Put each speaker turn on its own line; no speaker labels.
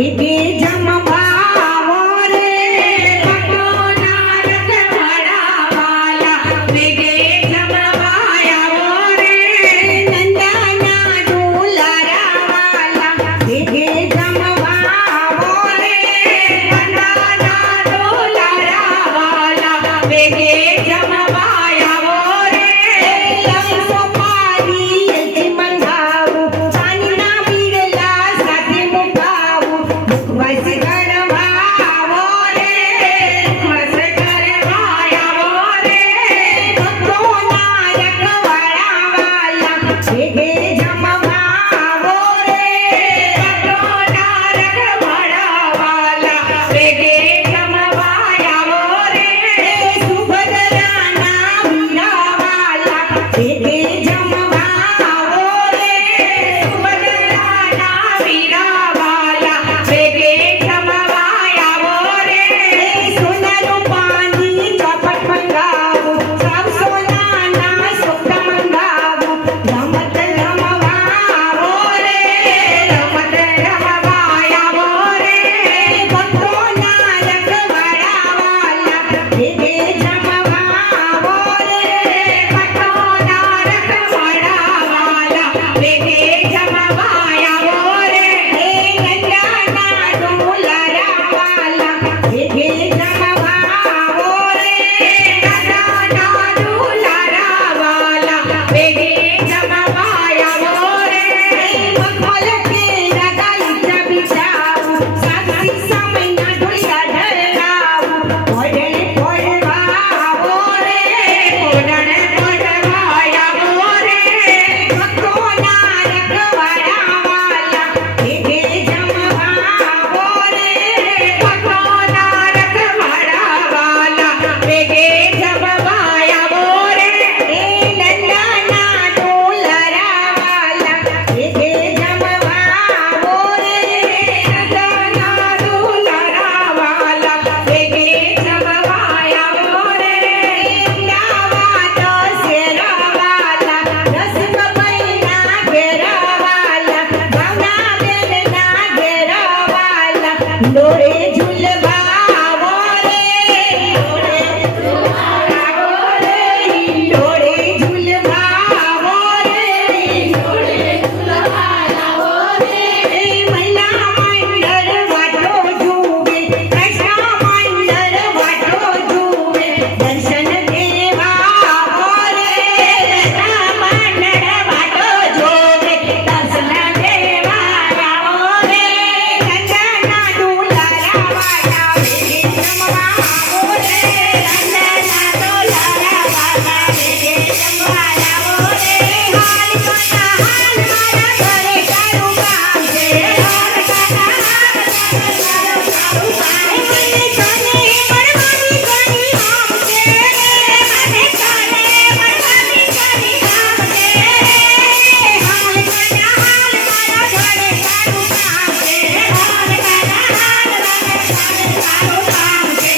Jadi di